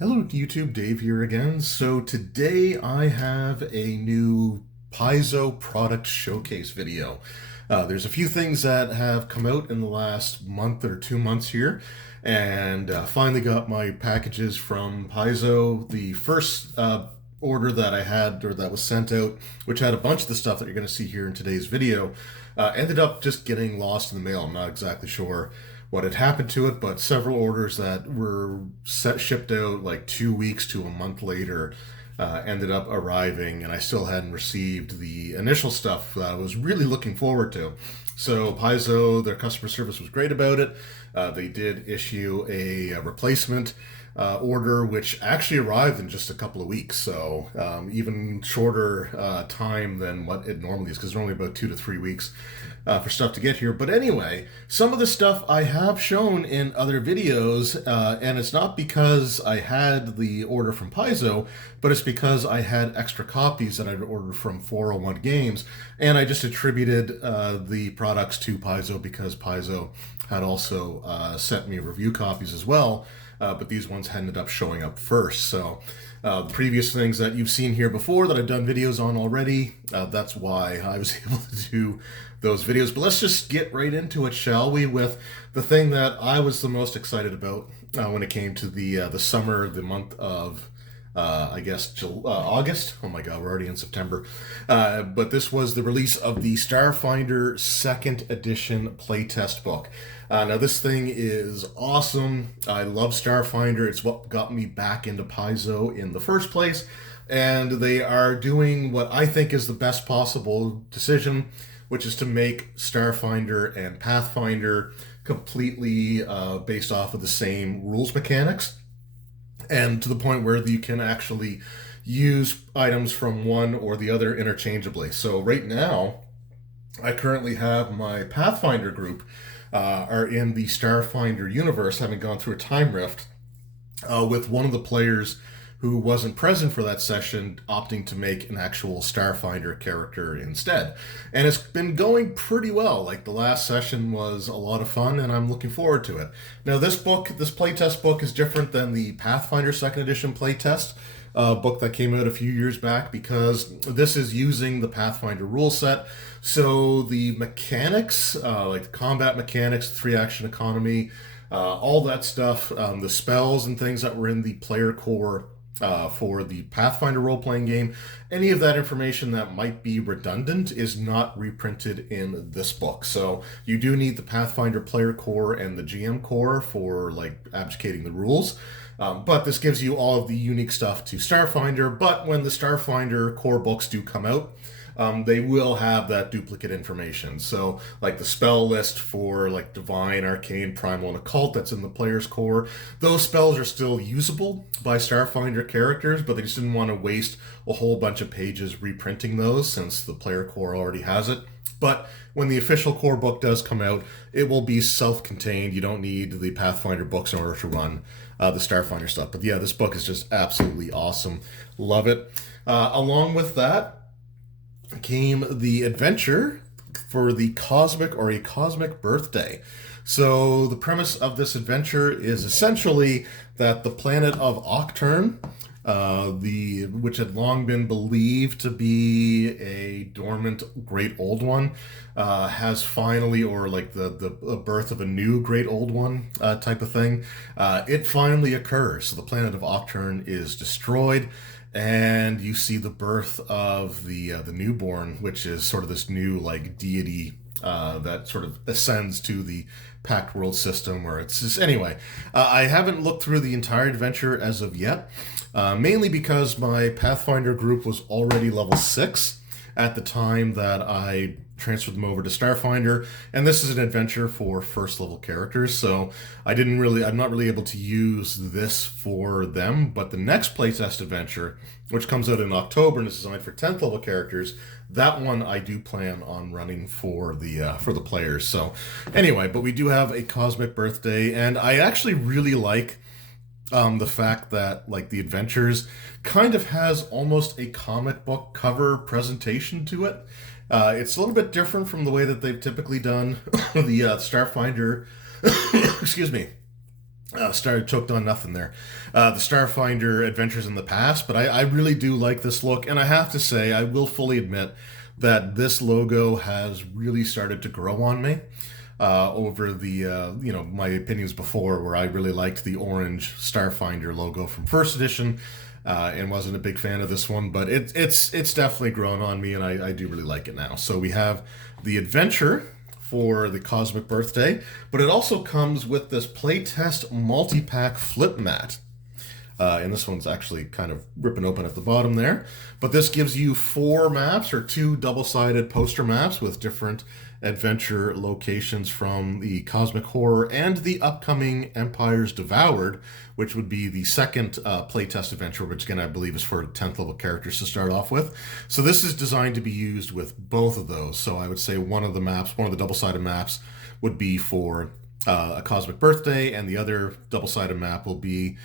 Hello YouTube, Dave here again. So today I have a new Paizo product showcase video. There's a few things that have come out in the last month or 2 months here, and finally got my packages from Paizo. The first order that I had, or that was sent out, which had a bunch of the stuff that you're going to see here in today's video, ended up just getting lost in the mail. I'm not exactly sure what had happened to it, but several orders that were shipped out like 2 weeks to a month later ended up arriving, and I still hadn't received the initial stuff that I was really looking forward to. So Paizo, their customer service was great about it. They did issue a replacement order, which actually arrived in just a couple of weeks. So even shorter time than what it normally is, because it's normally about 2 to 3 weeks for stuff to get here. But anyway, some of the stuff I have shown in other videos, and it's not because I had the order from Paizo, but it's because I had extra copies that I'd ordered from 401 Games, and I just attributed the products to Paizo because Paizo had also sent me review copies as well. But these ones ended up showing up first. So the previous things that you've seen here before that I've done videos on already, that's why I was able to do those videos. But let's just get right into it, shall we, with the thing that I was the most excited about when it came to the summer, the month of August. Oh my God, we're already in September. But this was the release of the Starfinder second edition playtest book. Now this thing is awesome. I love Starfinder. It's what got me back into Paizo in the first place. And they are doing what I think is the best possible decision, which is to make Starfinder and Pathfinder completely based off of the same rules mechanics, and to the point where you can actually use items from one or the other interchangeably. So right now, I currently have my Pathfinder group are in the Starfinder universe, having gone through a time rift with one of the players who wasn't present for that session opting to make an actual Starfinder character instead. And it's been going pretty well. Like, the last session was a lot of fun, and I'm looking forward to it. Now, this playtest book is different than the Pathfinder second edition playtest book that came out a few years back, because this is using the Pathfinder rule set. So the mechanics, like the combat mechanics, the 3-action economy, all that stuff, the spells and things that were in the player core for the Pathfinder role-playing game, any of that information that might be redundant is not reprinted in this book. So you do need the Pathfinder player core and the GM core for like abdicating the rules. But this gives you all of the unique stuff to Starfinder. But when the Starfinder core books do come out, they will have that duplicate information. So like the spell list for like Divine, Arcane, Primal, and Occult that's in the player's core, those spells are still usable by Starfinder characters, but they just didn't want to waste a whole bunch of pages reprinting those since the player core already has it. But when the official core book does come out, it will be self-contained. You don't need the Pathfinder books in order to run the Starfinder stuff. But yeah, this book is just absolutely awesome. Love it. Along with that came the adventure for the Cosmic or a Cosmic Birthday. So the premise of this adventure is essentially that the planet of Octurne, which had long been believed to be a dormant great old one, has finally, or like the birth of a new great old one type of thing, it finally occurs. So the planet of Octurne is destroyed, and you see the birth of the newborn, which is sort of this new like deity that sort of ascends to the Pact World system, where it's just, anyway. I haven't looked through the entire adventure as of yet, mainly because my Pathfinder group was already level 6 at the time that I transferred them over to Starfinder, and this is an adventure for first level characters, so I'm not really able to use this for them. But the next playtest adventure, which comes out in October and is designed for 10th level characters, that one I do plan on running for the players. So anyway, but we do have a Cosmic Birthday, and I actually really like the fact that like the adventures kind of has almost a comic book cover presentation to it. It's a little bit different from the way that they've typically done the Starfinder excuse me, Choked on nothing there. The Starfinder Adventures in the Past, but I really do like this look, and I have to say, I will fully admit that this logo has really started to grow on me over the, my opinions before, where I really liked the orange Starfinder logo from first edition. And wasn't a big fan of this one, but it's definitely grown on me, and I do really like it now. So we have the adventure for the Cosmic Birthday, but it also comes with this playtest multi-pack flip mat. And this one's actually kind of ripping open at the bottom there. But this gives you 4 maps, or 2 double-sided poster maps with different adventure locations from the Cosmic Horror and the upcoming Empires Devoured, which would be the second playtest adventure, which again I believe is for 10th level characters to start off with. So this is designed to be used with both of those. So I would say one of the double-sided maps would be for a Cosmic Birthday, and the other double-sided map will be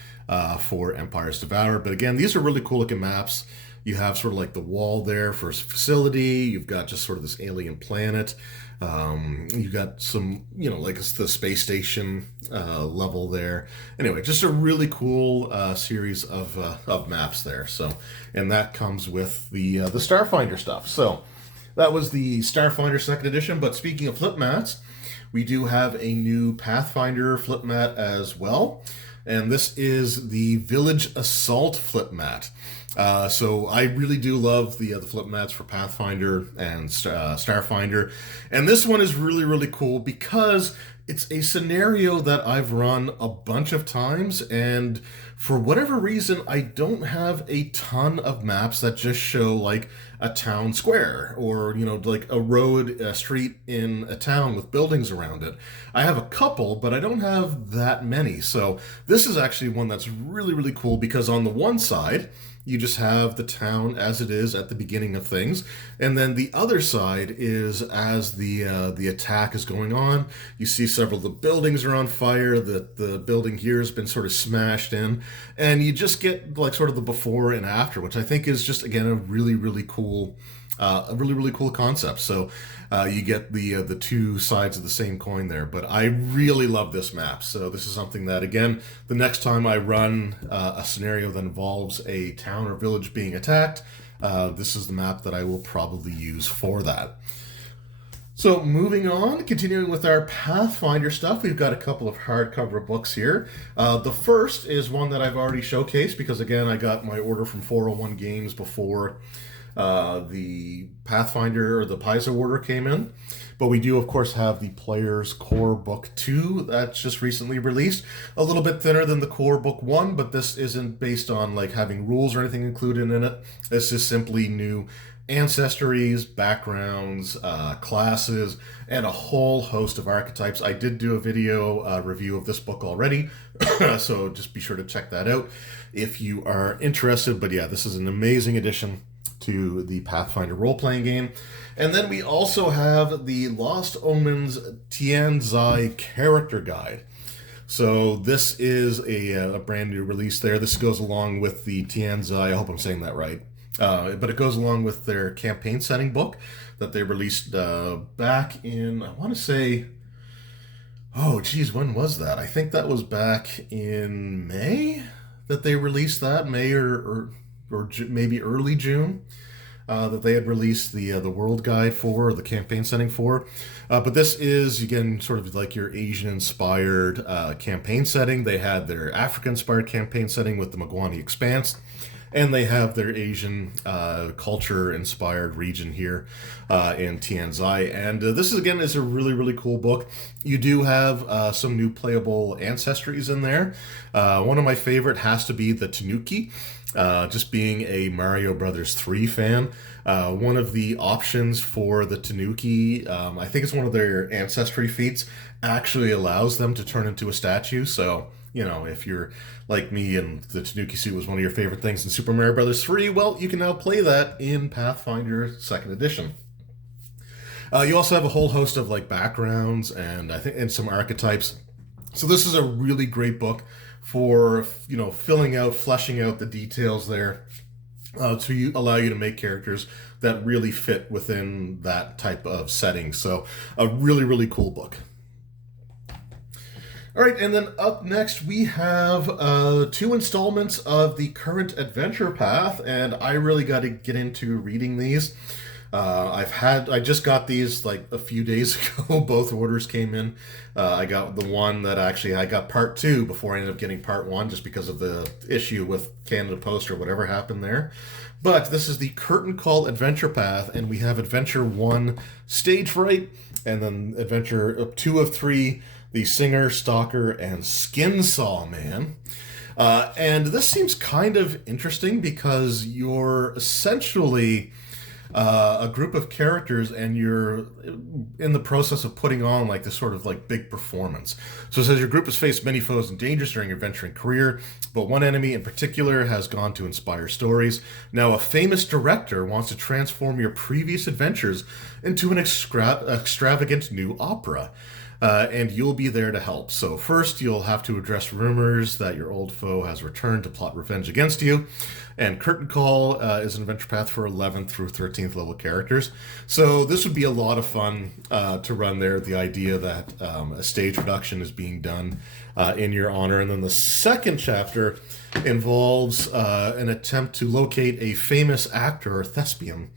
for Empires Devoured. But again, these are really cool looking maps. You have sort of like the wall there for a facility. You've got just sort of this alien planet. You've got some, like it's the space station level there. Anyway, just a really cool series of maps there. So, and that comes with the Starfinder stuff. So that was the Starfinder second edition. But speaking of flip mats, we do have a new Pathfinder flip mat as well. And this is the Village Assault flip mat. So I really do love the flip mats for Pathfinder and Starfinder. And this one is really, really cool because it's a scenario that I've run a bunch of times, and for whatever reason, I don't have a ton of maps that just show like a town square or, like a road, a street in a town with buildings around it. I have a couple, but I don't have that many. So this is actually one that's really, really cool because on the one side, you just have the town as it is at the beginning of things, and then the other side is as the attack is going on. You see several of the buildings are on fire. The building here has been sort of smashed in, and you just get like sort of the before and after, which I think is just again a really, really cool. A really, really cool concept. So you get the two sides of the same coin there. But I really love this map. So this is something that, again, the next time I run a scenario that involves a town or village being attacked, this is the map that I will probably use for that. So moving on, continuing with our Pathfinder stuff, we've got a couple of hardcover books here. The first is one that I've already showcased because, again, I got my order from 401 Games before the Pathfinder or the Paizo order came in. But we do, of course, have the Player's Core Book 2 that's just recently released. A little bit thinner than the Core Book 1, but this isn't based on like having rules or anything included in it. This is simply new ancestries, backgrounds, classes, and a whole host of archetypes. I did do a video review of this book already, so just be sure to check that out if you are interested. But yeah, this is an amazing addition to the Pathfinder role-playing game. And then we also have the Lost Omens Tianzai character guide. So this is a brand new release there. This goes along with the Tianzai, I hope I'm saying that right, but it goes along with their campaign setting book that they released back in, I want to say, when was that? I think that was back in May that they released that, May or maybe early June, that they had released the world guide for, or the campaign setting for. But this is, again, sort of like your Asian-inspired campaign setting. They had their African-inspired campaign setting with the Magwani Expanse, and they have their Asian culture-inspired region here in Tianzai. And this, again, is a really, really cool book. You do have some new playable ancestries in there. One of my favorite has to be the Tanuki. Just being a Mario Brothers 3 fan, one of the options for the Tanuki, I think it's one of their ancestry feats, actually allows them to turn into a statue. So, if you're like me and the Tanuki suit was one of your favorite things in Super Mario Brothers 3, well, you can now play that in Pathfinder 2nd Edition. You also have a whole host of like backgrounds and some archetypes. So this is a really great book for, fleshing out the details there to allow you to make characters that really fit within that type of setting. So a really, really cool book. All right, and then up next we have 2 installments of the current adventure path, and I really got to get into reading these. I just got these like a few days ago. Both orders came in. I got the one that I got part 2 before I ended up getting part 1 just because of the issue with Canada Post or whatever happened there. But this is the Curtain Call Adventure Path, and we have Adventure 1, Stage Fright, and then Adventure 2 of 3, The Singer, Stalker, and Skin Saw Man. And this seems kind of interesting because you're essentially a group of characters and you're in the process of putting on like this sort of like big performance. So it says your group has faced many foes and dangers during your adventuring career, but one enemy in particular has gone to inspire stories. Now a famous director wants to transform your previous adventures into an extravagant new opera. And you'll be there to help. So first, you'll have to address rumors that your old foe has returned to plot revenge against you. And Curtain Call is an adventure path for 11th through 13th level characters. So this would be a lot of fun to run there. The idea that a stage production is being done in your honor. And then the second chapter involves an attempt to locate a famous actor or thespian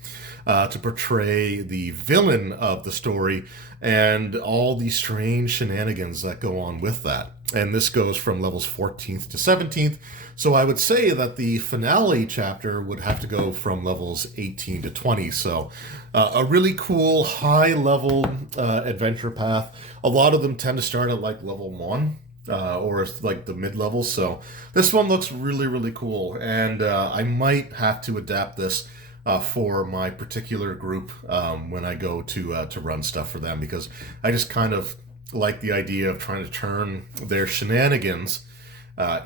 to portray the villain of the story and all the strange shenanigans that go on with that. And this goes from levels 14th to 17th. So I would say that the finale chapter would have to go from levels 18 to 20. So a really cool high-level adventure path. A lot of them tend to start at like level 1. Or like the mid-level. So this one looks really, really cool. And I might have to adapt this for my particular group when I go to run stuff for them, because I just kind of like the idea of trying to turn their shenanigans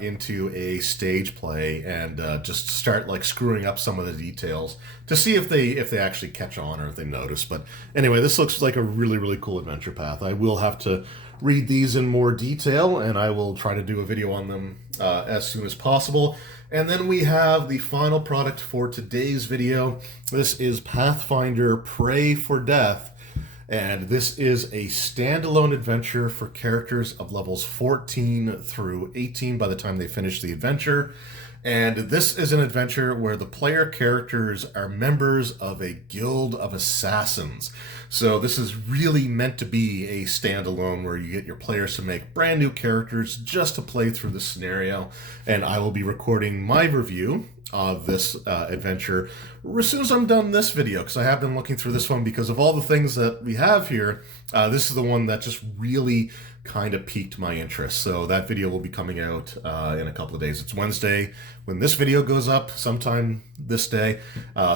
into a stage play and just start like screwing up some of the details to see if they actually catch on or if they notice. But anyway, this looks like a really, really cool adventure path. I will have to read these in more detail, and I will try to do a video on them as soon as possible. And then we have the final product for today's video. This is Pathfinder Pray for Death, and this is a standalone adventure for characters of levels 14 through 18 by the time they finish the adventure. And this is an adventure where the player characters are members of a guild of assassins. So this is really meant to be a standalone where you get your players to make brand new characters just to play through the scenario. And I will be recording my review of this adventure as soon as I'm done this video, because I have been looking through this one because of all the things that we have here. This is the one that just really kind of piqued my interest. So that video will be coming out in a couple of days. It's Wednesday when this video goes up, sometime this day.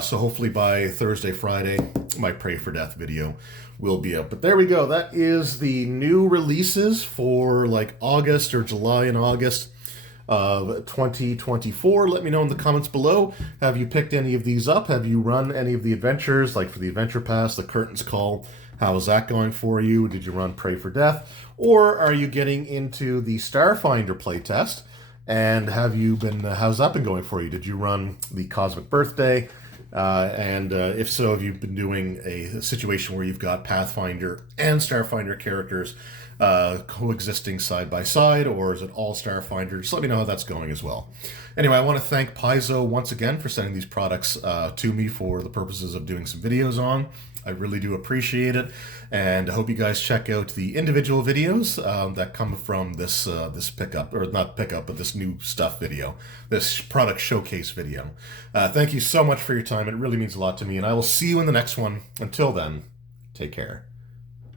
So hopefully by Thursday, Friday, my Pray for Death video will be up. But there we go. That is the new releases for like August or July and August of 2024. Let me know in the comments below. Have you picked any of these up? Have you run any of the adventures, like for the Adventure Pass, the Curtains Call? How is that going for you? Did you run Pray for Death? Or are you getting into the Starfinder playtest? And have you been, how's that been going for you? Did you run the Cosmic Birthday? And if so, have you been doing a situation where you've got Pathfinder and Starfinder characters coexisting side by side, or is it all Starfinder? Just let me know how that's going as well. Anyway, I want to thank Paizo once again for sending these products to me for the purposes of doing some videos on. I really do appreciate it, and I hope you guys check out the individual videos that come from this this pickup, or not pickup, but this new stuff video, this product showcase video. Thank you so much for your time. It really means a lot to me, and I will see you in the next one. Until then, take care.